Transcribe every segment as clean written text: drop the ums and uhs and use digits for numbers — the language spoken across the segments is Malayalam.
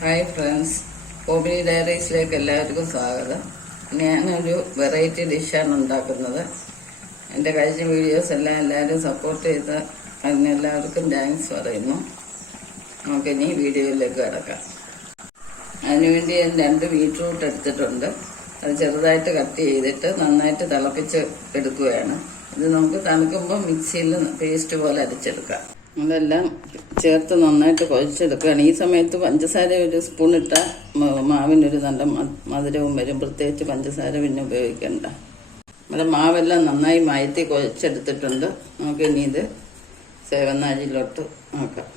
ഹായ് ഫ്രണ്ട്സ്, ഹോബി ഡയറീസിലേക്ക് എല്ലാവർക്കും സ്വാഗതം. ഞാനൊരു വെറൈറ്റി ഡിഷാണ് ഉണ്ടാക്കുന്നത്. എൻ്റെ കഴിഞ്ഞ വീഡിയോസ് എല്ലാവരും സപ്പോർട്ട് ചെയ്ത് അതിനെല്ലാവർക്കും താങ്ക്സ് പറയുന്നു. നമുക്കിനി വീഡിയോയിലേക്ക് കിടക്കാം. അതിനുവേണ്ടി ഞാൻ 2 ബീട്രൂട്ട് എടുത്തിട്ടുണ്ട്. അത് ചെറുതായിട്ട് കട്ട് ചെയ്തിട്ട് നന്നായിട്ട് തിളപ്പിച്ച് എടുക്കുകയാണ്. ഇത് നമുക്ക് തണുക്കുമ്പോൾ മിക്സിയിൽ പേസ്റ്റ് പോലെ അരച്ചെടുക്കാം. അതെല്ലാം ചേർത്ത് നന്നായിട്ട് കുഴച്ചെടുക്കുകയാണ്. ഈ സമയത്ത് പഞ്ചസാര ഒരു സ്പൂൺ ഇട്ടാൽ മാവിനൊരു നല്ല മധുരവും വരും. പ്രത്യേകിച്ച് പഞ്ചസാര പിന്നെ ഉപയോഗിക്കണ്ട. നമ്മുടെ മാവെല്ലാം നന്നായി മയത്തി കുഴച്ചെടുത്തിട്ടുണ്ട്. നമുക്ക് ഇനി ഇത് സേവനാഴിയിലോട്ട് നോക്കാം.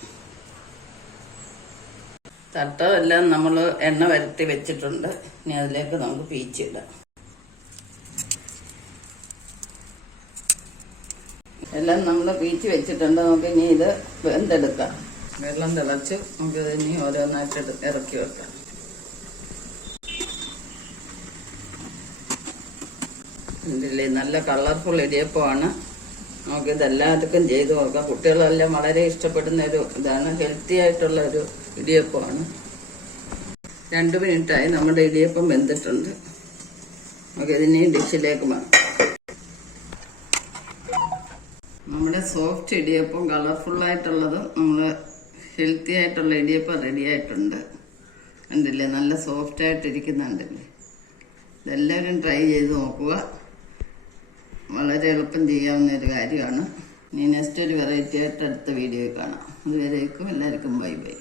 തട്ടമെല്ലാം നമ്മൾ എണ്ണ വരട്ടി വെച്ചിട്ടുണ്ട്. ഇനി അതിലേക്ക് നമുക്ക് പീച്ചിടാം. എല്ലാം നമ്മൾ പീച്ച് വെച്ചിട്ടുണ്ട്. നമുക്ക് ഇനി ഇത് വെന്തെടുക്കാം. വെള്ളം തിളച്ച് നമുക്കിത് ഇനി ഓരോന്നായിട്ട് ഇറക്കി വെക്കാം. ഇതില്ലേ നല്ല കളർഫുൾ ഇടിയപ്പമാണ്. നമുക്കിതെല്ലാവർക്കും ചെയ്തു നോക്കാം. കുട്ടികളെല്ലാം വളരെ ഇഷ്ടപ്പെടുന്ന ഒരു ഇതാണ്. ഹെൽത്തി ആയിട്ടുള്ള ഒരു ഇടിയപ്പമാണ്. 2 മിനിറ്റായി നമ്മുടെ ഇടിയപ്പം വെന്തിട്ടുണ്ട്. നമുക്കിതിനെ ഡിഷിലേക്ക് മാറ്റാം. നമ്മുടെ സോഫ്റ്റ് ഇടിയപ്പം, കളർഫുള്ളായിട്ടുള്ളതും നമ്മൾ ഹെൽത്തി ആയിട്ടുള്ള ഇടിയപ്പം റെഡി ആയിട്ടുണ്ട്. കണ്ടില്ലേ, നല്ല സോഫ്റ്റായിട്ടിരിക്കുന്നുണ്ടല്ലേ. ഇതെല്ലാവരും ട്രൈ ചെയ്ത് നോക്കുക. വളരെ എളുപ്പം ചെയ്യാവുന്ന ഒരു കാര്യമാണ്. ഇനി നെക്സ്റ്റ് ഒരു വെറൈറ്റി ആയിട്ട് അടുത്ത വീഡിയോയിൽ കാണാം. അതുവരേക്കും എല്ലാവർക്കും ബൈ ബൈ.